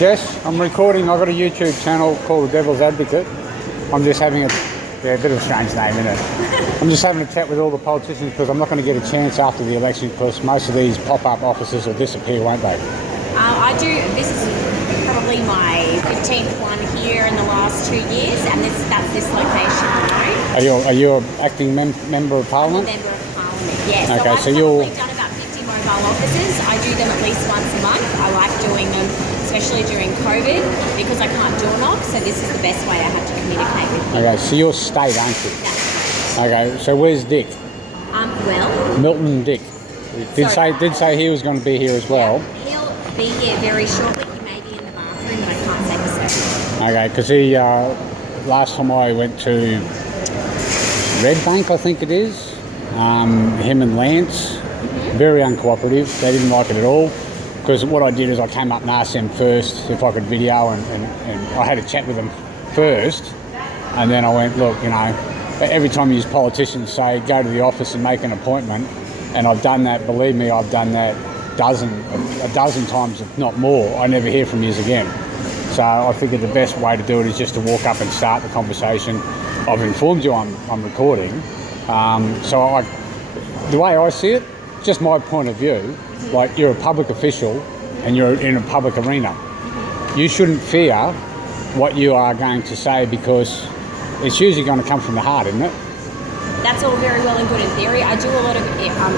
Jess, I'm recording. I've got a YouTube channel called The Devil's Advocate. I'm just having a bit of a strange name, isn't it? I'm just having a chat with all the politicians because I'm not going to get a chance after the election because most of these pop-up offices will disappear, won't they? I do. This is probably my 15th one here in the last 2 years, and that's this location alone. Are you an acting member of Parliament? I'm a member of Parliament, yes. Okay, I've probably done about 50 mobile offices. I do them at least once a month. I like doing them, especially during COVID, because I can't door knock, so this is the best way I have to communicate with people. Okay, so you're state, aren't you? Yeah. Okay, so where's Dick? Well... Milton Dick. Did say he was going to be here as well. Yeah, he'll be here very shortly. He may be in the bathroom, but I can't say for certain. Okay, because he, last time I went to Red Bank, I think it is, him and Lance, very uncooperative. They didn't like it at all. Because what I did is I came up and asked them first if I could video, and I had a chat with them first, and then I went, look, you know, every time these politicians say go to the office and make an appointment, and I've done that, believe me, I've done that a dozen times, if not more, I never hear from you again. So I figured the best way to do it is just to walk up and start the conversation. I've informed you I'm recording, so the way I see it, just my point of view, like you're a public official and you're in a public arena. You shouldn't fear what you are going to say because it's usually going to come from the heart, isn't it? That's all very well and good in theory. I do a lot of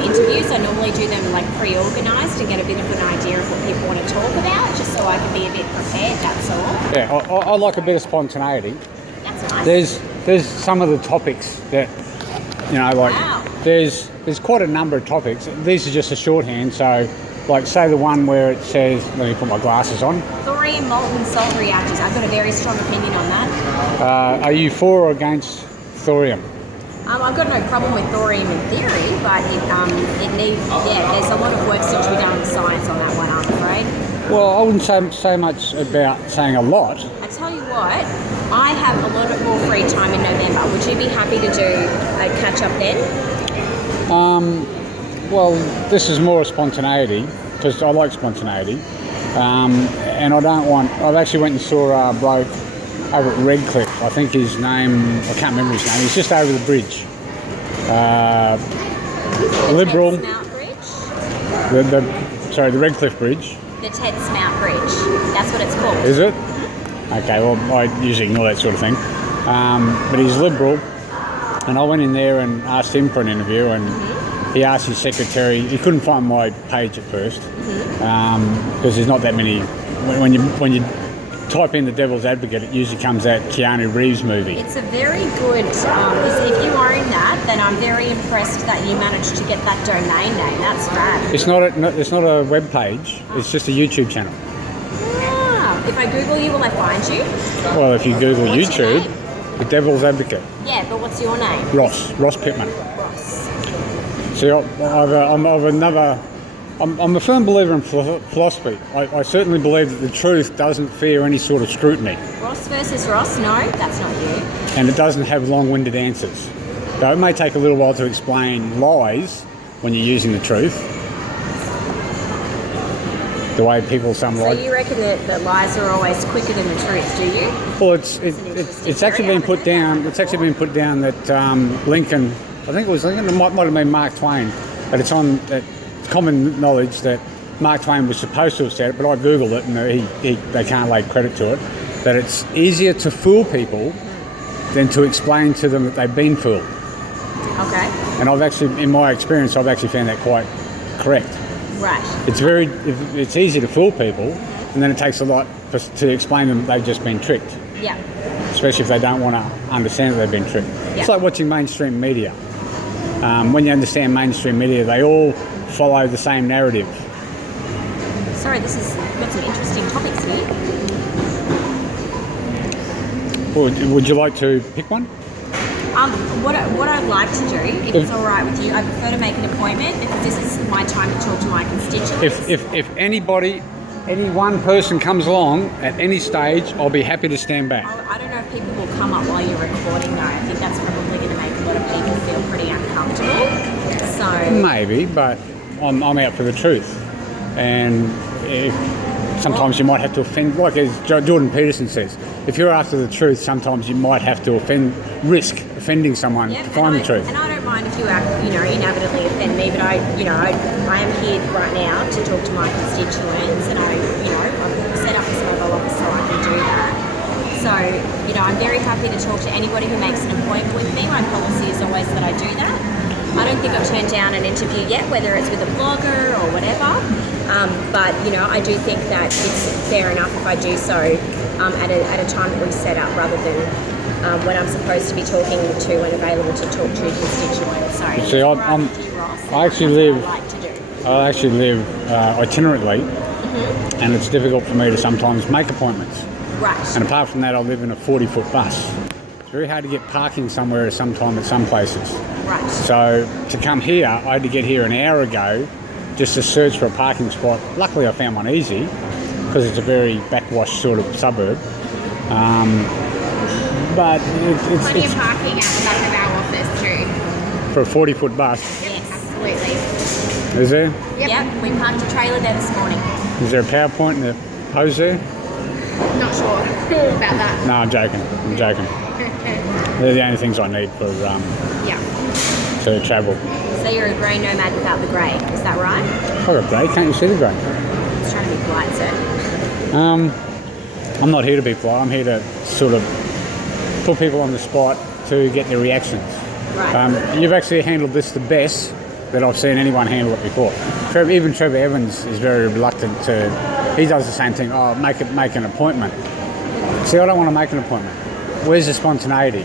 interviews. I normally do them like pre-organised to get a bit of an idea of what people want to talk about, just so I can be a bit prepared, that's all. Yeah, I like a bit of spontaneity. That's nice. There's some of the topics that, you know, like there's quite a number of topics. These are just a shorthand, so like say the one where it says, let me put my glasses on. Thorium molten salt reactors. I've got a very strong opinion on that. Are you for or against thorium? I've got no problem with thorium in theory, but it needs, there's a lot of work still to be done with science on that one, I'm afraid. Well, I wouldn't say much about saying a lot. I tell you what, I have a lot more free time in November. Would you be happy to do a catch-up then? Well, this is more spontaneity, because I like spontaneity. And I don't want... I've actually went and saw a bloke over at Redcliffe. I think his name... I can't remember his name. He's just over the bridge. Liberal... Ted Smout Bridge? Sorry, the Redcliffe Bridge. The Ted Smout Bridge. That's what it's called. Is it? Okay, well, I usually ignore that sort of thing. But he's Liberal. And I went in there and asked him for an interview, and he asked his secretary. He couldn't find my page at first because there's not that many. When you type in The Devil's Advocate, it usually comes that Keanu Reeves movie. It's a very good. If you own that, then I'm very impressed that you managed to get that domain name. That's rad. It's not a web page. It's just a YouTube channel. Ah, if I Google you, will I find you? Well, if you Google What's YouTube, your name? The Devil's Advocate. Yeah, but what's your name? Ross Pittman. Ross. See, I'm a firm believer in philosophy. I certainly believe that the truth doesn't fear any sort of scrutiny. Ross versus Ross? No, that's not you. And it doesn't have long-winded answers. So it may take a little while to explain lies when you're using the truth. The way people So you reckon that lies are always quicker than the truth, do you? Well, it's actually been put down. It's actually been put down that Lincoln, I think it was Lincoln, it might have been Mark Twain, but it's on common knowledge that Mark Twain was supposed to have said it, but I googled it and they can't lay credit to it. That it's easier to fool people than to explain to them that they've been fooled. Okay. And I've actually, in my experience, I've actually found that quite correct. Right. It's easy to fool people, and then it takes a lot to explain them that they've just been tricked. Yeah. Especially if they don't want to understand that they've been tricked. Yeah. It's like watching mainstream media. When you understand mainstream media, they all follow the same narrative. Sorry, got some interesting topics here. Would you like to pick one? What I'd like to do, if it's all right with you, I prefer to make an appointment because this is my time to talk to my constituents. If any one person comes along at any stage, I'll be happy to stand back. I don't know if people will come up while you're recording though. I think that's probably going to make a lot of people feel pretty uncomfortable. So maybe, but I'm out for the truth. And if sometimes you might have to offend, like as Jordan Peterson says, if you're after the truth, sometimes you might have to risk offending someone to find the truth. And I don't mind if you inevitably offend me, but I am here right now to talk to my constituents, and I've set up this mobile office so I can do that. So, I'm very happy to talk to anybody who makes an appointment with me. My policy is always that I do that. I don't think I've turned down an interview yet, whether it's with a blogger or whatever. But I do think that it's fair enough if I do so at a time that we set up, rather than when I'm supposed to be talking to and available to talk to constituents. So, see, I actually live itinerantly, and it's difficult for me to sometimes make appointments. Right. And apart from that, I live in a 40-foot bus. It's very hard to get parking somewhere at some time at some places. Right. So to come here, I had to get here an hour ago just to search for a parking spot. Luckily, I found one easy because it's a very backwash sort of suburb. But it's Plenty of parking at the back of our office too. for a 40-foot bus. Yes, absolutely. Is there? Yep. We parked a trailer there this morning. Is there a PowerPoint and a hose there? Not sure about that. No, I'm joking. They're the only things I need for Yeah. to travel. So you're a grey nomad without the grey, is that right? I've got grey. Can't you see the grey? I was trying to be polite, sir. I'm not here to be polite. I'm here to sort of put people on the spot to get their reactions. Right. You've actually handled this the best that I've seen anyone handle it before. Even Trevor Evans is very reluctant to. He does the same thing. Oh, make an appointment. See, I don't want to make an appointment. Where's the spontaneity?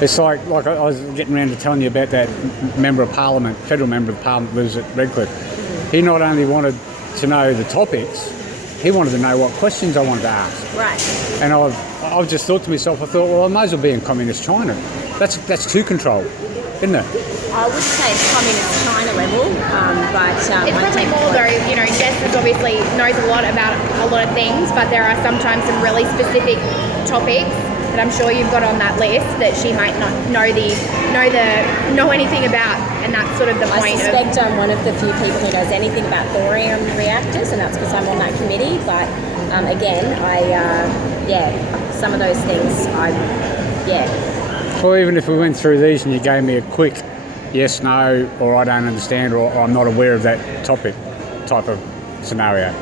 It's like I was getting around to telling you about that member of Parliament, federal member of Parliament who lives at Redcliffe. He not only wanted to know the topics, he wanted to know what questions I wanted to ask. Right. And I've just thought to myself, well, I might as well be in communist China. That's too controlled, isn't it? I would say it's communist China level, but It's probably more though, Jess obviously knows a lot about a lot of things, but there are sometimes some really specific topics that I'm sure you've got on that list that she might not know anything about, and that's sort of the point. I suspect I'm one of the few people who knows anything about thorium reactors, and that's because I'm on that committee. But again, some of those things, Or even if we went through these and you gave me a quick yes, no, or I don't understand, or I'm not aware of that type of scenario.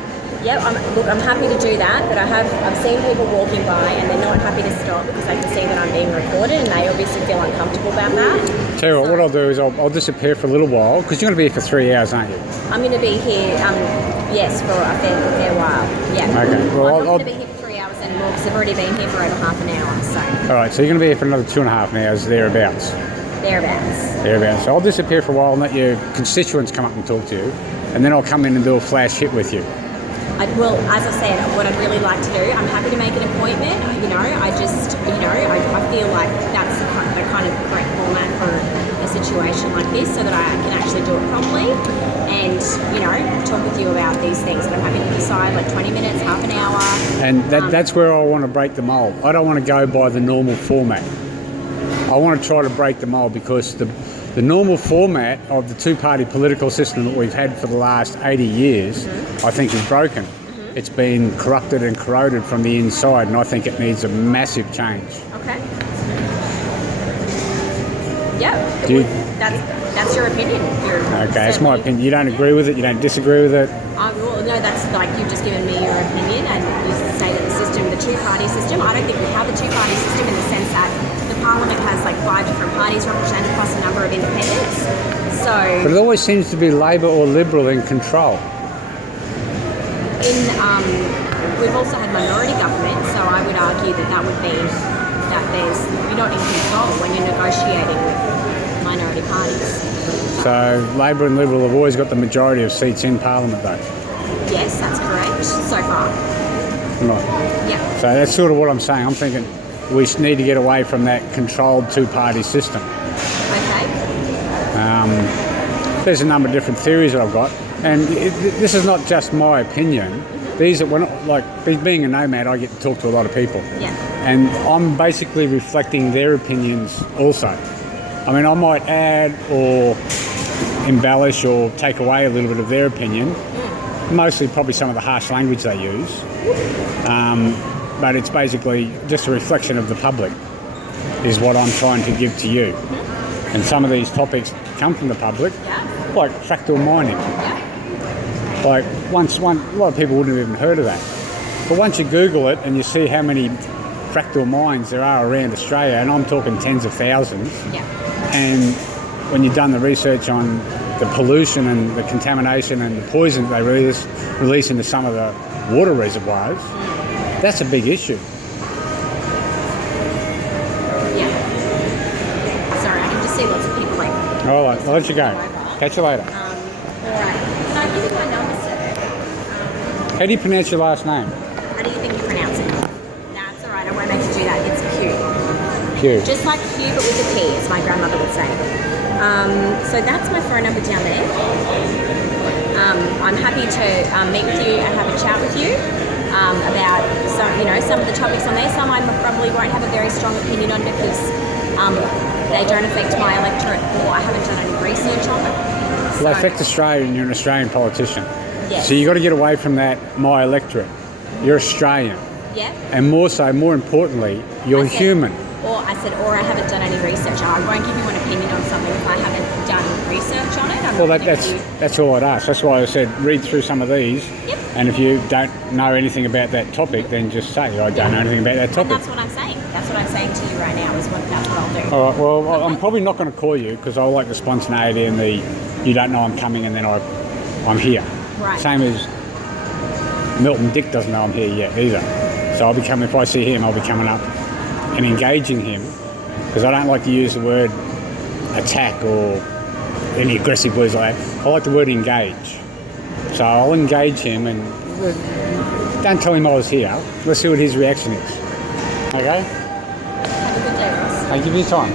Yeah, I'm happy to do that, but I've seen people walking by and they're not happy to stop because they can see that I'm being recorded, and they obviously feel uncomfortable about that. Tell you what I'll do is I'll disappear for a little while, because you're going to be here for 3 hours, aren't you? I'm going to be here, yes, for a fair while. Yeah. Okay. Well, I'm not going to be here for 3 hours anymore because I've already been here for over half an hour. So. All right. So you're going to be here for another 2.5 hours, thereabouts. Thereabouts. So I'll disappear for a while and let your constituents come up and talk to you, and then I'll come in and do a flash hit with you. Well, as I said, what I'd really like to do, I'm happy to make an appointment. I feel like that's the kind of correct format for a situation like this, so that I can actually do it properly and, talk with you about these things. And I'm happy to decide like 20 minutes, half an hour. And that's where I want to break the mold. I don't want to go by the normal format. I want to try to break the mold, because the normal format of the two-party political system that we've had for the last 80 years, I think is broken. It's been corrupted and corroded from the inside, and I think it needs a massive change. Okay. Yeah. That's your opinion. Okay, that's my opinion. You don't agree with it? You don't disagree with it? Well, no, that's like you've just given me your opinion, and you say that the two-party system, I don't think we have a two-party system in the sense that the Parliament has like 5 different parties represented plus a number of independents. But it always seems to be Labor or Liberal in control. We've also had minority government, so I would argue that would mean that you're not in control when you're negotiating with minority parties. So Labor and Liberal have always got the majority of seats in Parliament, though. Yes, that's correct, so far. Right. Yeah. So that's sort of what I'm saying. I'm thinking we need to get away from that controlled two-party system. Okay. There's a number of different theories that I've got, and this is not just my opinion. These are being a nomad, I get to talk to a lot of people. Yeah. And I'm basically reflecting their opinions also. I mean, I might add or embellish or take away a little bit of their opinion, mostly probably some of the harsh language they use. But it's basically just a reflection of the public is what I'm trying to give to you. And some of these topics come from the public, like fractal mining. Like a lot of people wouldn't have even heard of that. But once you Google it and you see how many fractal mines there are around Australia, and I'm talking tens of thousands, and when you've done the research on the pollution and the contamination and the poison that they release into some of the water reservoirs, that's a big issue. Sorry, I can just see lots of people like... All right, I'll let you go. Catch you later. All right. Can I give you my number, sir? How do you pronounce your last name? How do you think you pronounce it? That's all right. I won't make you do that. It's Pugh. Pugh. Just like Pugh, but with a P, as my grandmother would say. So that's my phone number down there. I'm happy to meet with you and have a chat with you about some of the topics on there. Some I probably won't have a very strong opinion on because they don't affect my electorate, or I haven't done any research on them. Well, they affect Australia, and you're an Australian politician. Yes. So you've got to get away from that, my electorate. You're Australian. Yeah. And more importantly, you're human. Or I haven't done any research. I won't give you an opinion on something if I haven't done research on it. That's all I'd ask. That's why I said read through some of these. Yep. And if you don't know anything about that topic, then just say, I don't know anything about that topic. And that's what I'm saying. That's what I'm saying to you right now, that's what I'll do. All right, well, I'm probably not going to call you because I like the spontaneity and the you don't know I'm coming and then I'm here. Right. Same as Milton Dick doesn't know I'm here yet either. So if I see him, I'll be coming up and engaging him, because I don't like to use the word attack or any aggressive words like that. I like the word engage. So I'll engage him and don't tell him I was here. Let's see what his reaction is. Okay? Have a good day, Ross. Thank you for your time.